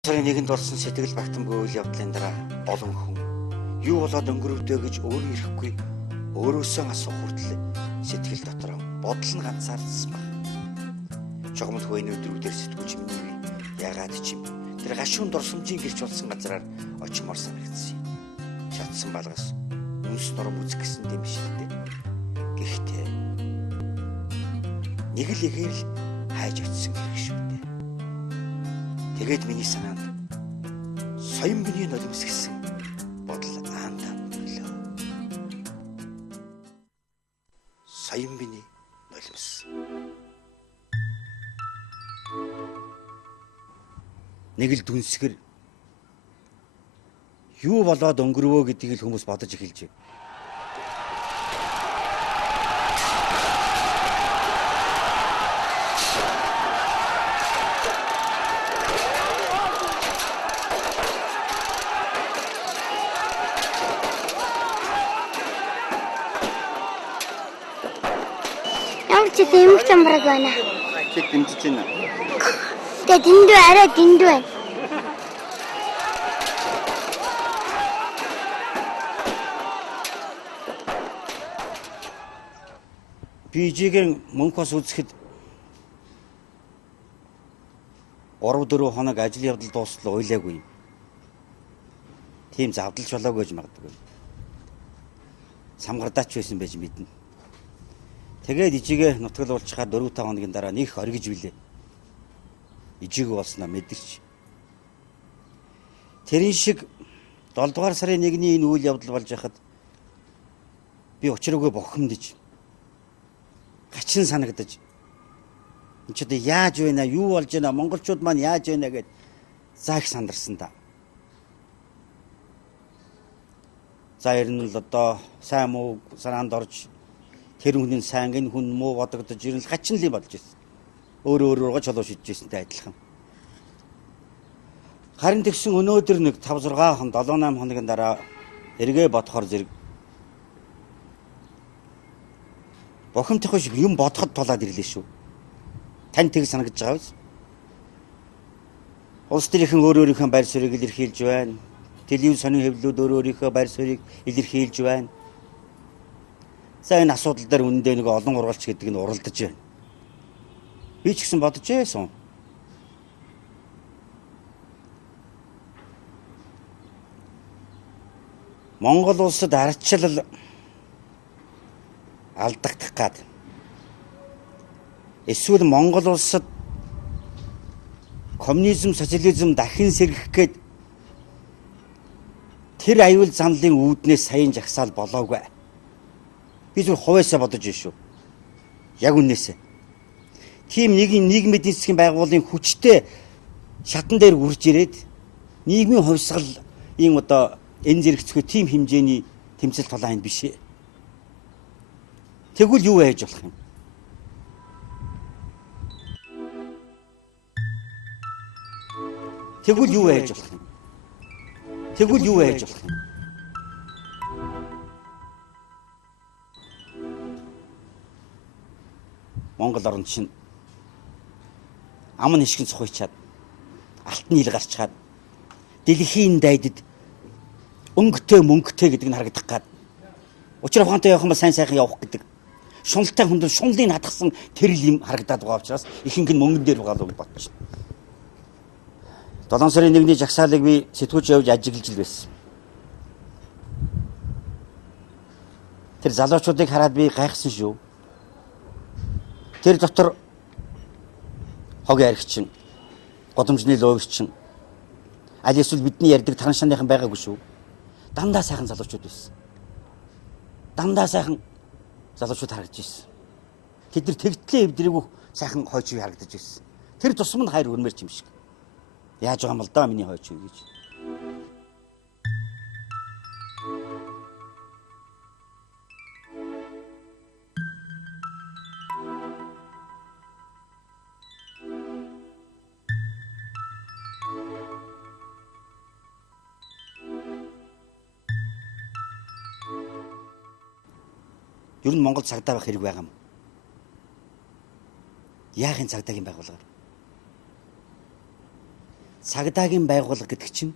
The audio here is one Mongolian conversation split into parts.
Сарын нэгэнд болсон сэтгэл багтамгүй үйл явдлын дараа олон хүн юу болоод өнгөрөвдөө гэж өөрөө ирэхгүй өөрөөсөө асуух хүртэл сэтгэл дотор бодол нь ганцаардсан баг. Чогмол хөөний өдрүүдээр сэтгүүлч минь ягаад ч юм тэр гашуун дурсамжийн гэрч болсон газараар очимоор санагдсан юм. Чадсан балгас үнс нурм үзэх гэсэн юм шиг дээ. Гэхдээ нэг л игээр л хайж очсон гэх шүү дээ. Тэгээд миний санаанд соён биний нулимс гэсэн бодол аандаа төрлөө. Соён биний нулимс. Нэг л дүнсгэр юу болоод өнгөрвөө гэдгийг л хүмүүс бодож эхэлж байна. Чи дэмж чамраг байна. Чи дэмжиж байна. Тэгээ дэндүү арай дэндүү байна. Бижигийн мөнх бас үзэхэд 3-4 хоног ажил явдал дуустал уйлаагүй. Тийм завдалж болоогүй гэж магадгүй. Самгардаач байсан байж мэднэ. Тэгээд ижигээ нутгаглуулчихаар 4-5 хоногийн дараа нэг оргиж билээ. Ижигээ болсноо мэдэрч. Тэрэн шиг 7 дугаар сарын 1-ний энэ үйл явдал болж байхад би учраагүй бохомдож хачин санагдаж энэ ч одоо яаж байна, юу болж байна, монголчууд маань яаж байна гэд заах сандарсан да. За ер нь л одоо сайн муу санаанд орж тэр хүний сайн энэ хүн муу бодогдож ер нь хачин л болж ирсэн. Өөрөө руугаа чолоо шидэж ирсэнтэй адилхан. Харин тэгсэн өнөөдөр нэг 5-6 хон 7-8 хоногийн дараа эргээ бодохоор зэрэг бохомтойхоо шиг юм бодоход тулаад ирлээ шүү. Тань тэг санагдаж байгаа биз? Улс төрийнхэн өөрийнхөө байр суурийг илэрхийлж байна. Телевиз сонин хэвлэлүүд өөрийнхөө байр суурийг илэрхийлж байна. За энэ асуудал дээр үнэндээ нэг олон ургалч гэдэг нь уралдаж байна. Би ч гэсэн бодож байсан. Монгол улсад ардчлал алдагдах гад. Эсвэл Монгол улсад коммунизм, социализм дахин сэргэх гээд тэр аюул занлын үүднээс саяын жагсаал болоогүй. Би зөв хувьяасаа бодож байна шүү. Яг үнээсээ. Тийм нийгмийн эдийн засгийн байгууллагын хүчтэй шатан дээр үрж ирээд нийгмийн хувьсгалын одоо энэ зэрэгцгүй тийм хэмжээний тэмцэл тулаанд биш ээ. Тэгвэл юу байж болох юм? Тэгвэл юу байж болох юм? Тэгвэл юу байж болох юм? Монгол орнд чинь ам нишгэн цохойчаад алтны ил гарчгаад дэлхийн дайдад өнгөтэй мөнгөтэй гэдэг нь харагдах гад. Учир ухаантай явах юм бол сайн сайхан явах гэдэг. Шуналтай хүнд шунлыг хатгсан тэрл юм харагдаад байгаа учраас ихэнх нь мөнгөн дээр байгаа л бодчих. 7 сарын 1-ний жагсаалыг би сэтгүүлч явж ажиглаж л байсан. Тэр залуучуудыг хараад би гайхсан шүү. Тэр дотор хог аригчин, годомжны лоогчин, аль эсвэл бидний ярьдаг тараншааныхан байгаагүй шүү. Дандаа сайхан залуучууд байсан. Дандаа сайхан залуучууд харагдаж байсан. Тэд нар тэгтлээ эвдрээгүй сайхан хойч үе харагдаж байсан. Тэр тусам нь хайр өрмөрч юм шиг. Яаж байгаа юм бол да миний хойч үе гэж. Ер нь Монгол цагдаа байх хэрэг байгаа юм. Яахын цагдаагийн байгууллагаар. цагдаагийн байгууллага гэдэг чинь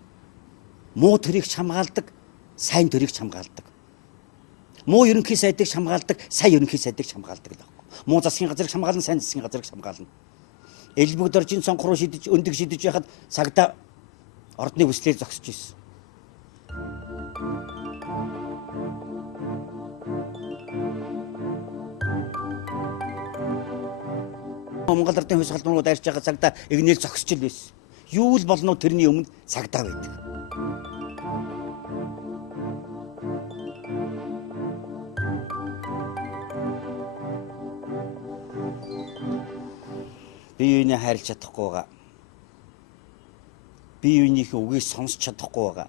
муу төрийг хамгаалдаг, сайн төрийг хамгаалдаг. Муу ерөнхий сайдыг хамгаалдаг, сайн ерөнхий сайдыг хамгаалдаг л байхгүй. Муу засгийн газрыг хамгаална, сайн засгийн газрыг хамгаална. Элбэг доржин цонх руу шидэж, өндөг шидэж байхад цагдаа ордны хүслээр зогсож ирсэн. Монгол ардын хувьсгал нурууд арьж байгаа цагдаа игнээл зогсож л байсан. Юу л болно тэрний өмнө цагдаа байдаг. Бие биенээ хайрлах чадахгүй байгаа. Бие биенийхээ үгийг сонсч чадахгүй байгаа.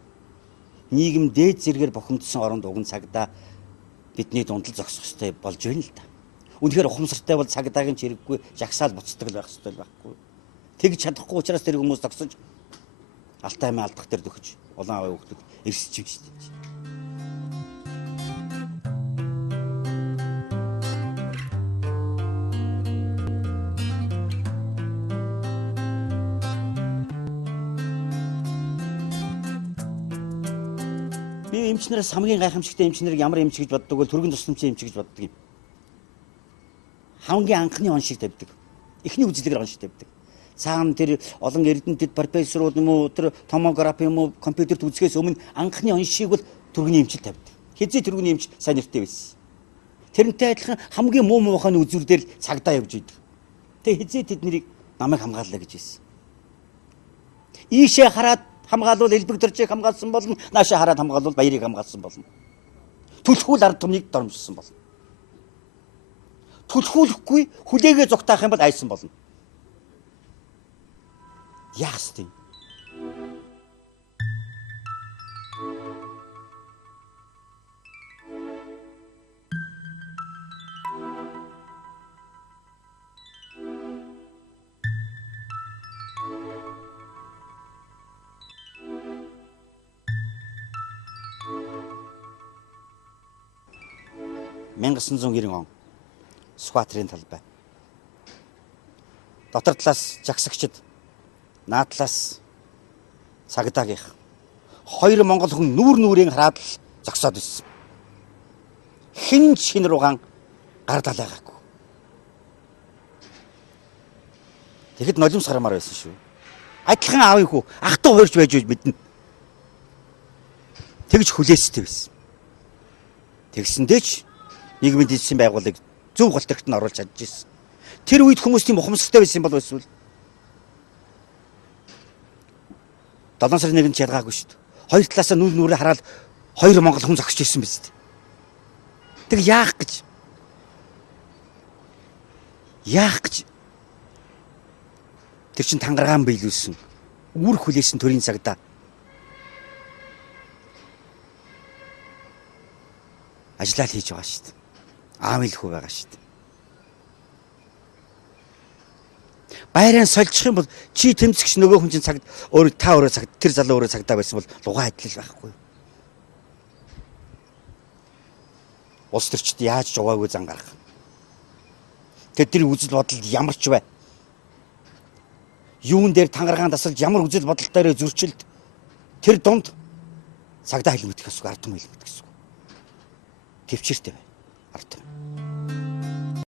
Нийгэм дээд зэргээр бохимдсон оронд уг нь цагдаа бидний дунд л зогсох ёстой болж байна л да. Үнэхээр ухамсартай бол цагдаагийн чирэггүй жагсаал буцдаг л байх ёстой байхгүй. Тэгж чадахгүй учраас тэр хүмүүс зогсож алтай амиа алдах дээр дөхөж улаан аваа хөвгдөг эрсэж юм шүү дээ. Би эмчнээс хамгийн гайхамшигтай эмчнэрийг ямар эмч гэж боддог вэ? Төргөн тусламжийн эмч гэж боддог юм. Хамгийн анхны он шиг тавьдаг. Эхний үзлэгээр он шиг тавьдаг. Цаана тэр олон эрдэнэтэд профессорууд юм уу, тэр томограф юм уу, компьютерт үзэхээс өмнө анхны он шиг бол төргөний эмчил тавьдаг. Хэзээ төргөний эмч сайн нэртэй байсан. Тэрнтэй адилхан хамгийн муу муухайны үзүүрдээр цагдаа явж идэг. Тэгээ хэзээ тэднийг намайг хамгааллаа гэж хэлсэн. Ийшээ хараад хамгаалвал элбэг дөржийг хамгаалсан болно. Наашаа хараад хамгаалвал баярыг хамгаалсан болно. Түлхүүл ард түмнийг дормжсон болно. Түлхүүлэхгүй хүлээгээ зогтаах юм бол айсан болно. Яах вэ? Мянган 990 он Сүхбаатарын талбай. Дотор талаас жагсагчд, наад талаас цагдаагийнх. Хоёр монгол хүн нүүр нүрийн хараад л зогсоод ирсэн. Хэн ч хин руугаан гар далайгаагүй. Тэгэхэд нулимс гармаар байсан шүү. Адилхан аавын хүү ах トゥ хуурж байж мэднэ. Тэгж хүлээстэй байсан. Тэгсэндээ ч нийгмийн дэдсэн байгууллагыг зөв голтогт нь оруулж чадж ирсэн. Тэр үед хүмүүс тийм ухамсартай байсан бол эсвэл 7 сарын 1-нд ялгаагүй шүү дээ. Хоёр талаасаа нүүр нүрээ хараад хоёр монгол хүн зогсож ирсэн биз дээ. Тэг яах гэж? Тэр чин тангаргаан биелүүлсэн. Үр хүлээсэн төрийн цагдаа. Ажлаа хийж байгаа шүү дээ. Аавын л хүү байгаа шүү дээ. Байраа сольчих юм бол чи тэмцэгч нөгөө хүн чинь цагт өөрөө цагт тэр залуу өөрөө цагдаа байсан бол лугаа адил байхгүй. Улс төрчд яаж ч уваагүй зан гарах. Тэр үзэл бодолд ямар ч бай. Юун дээр тангаргаан тасалж ямар үзэл бодолтой зөрчилд тэр дунд цагдаа хэлмэдэх гэсэн ард түмэн хэлмэдэх гэсэн. Төвчээртэй бай. Ард түмэн.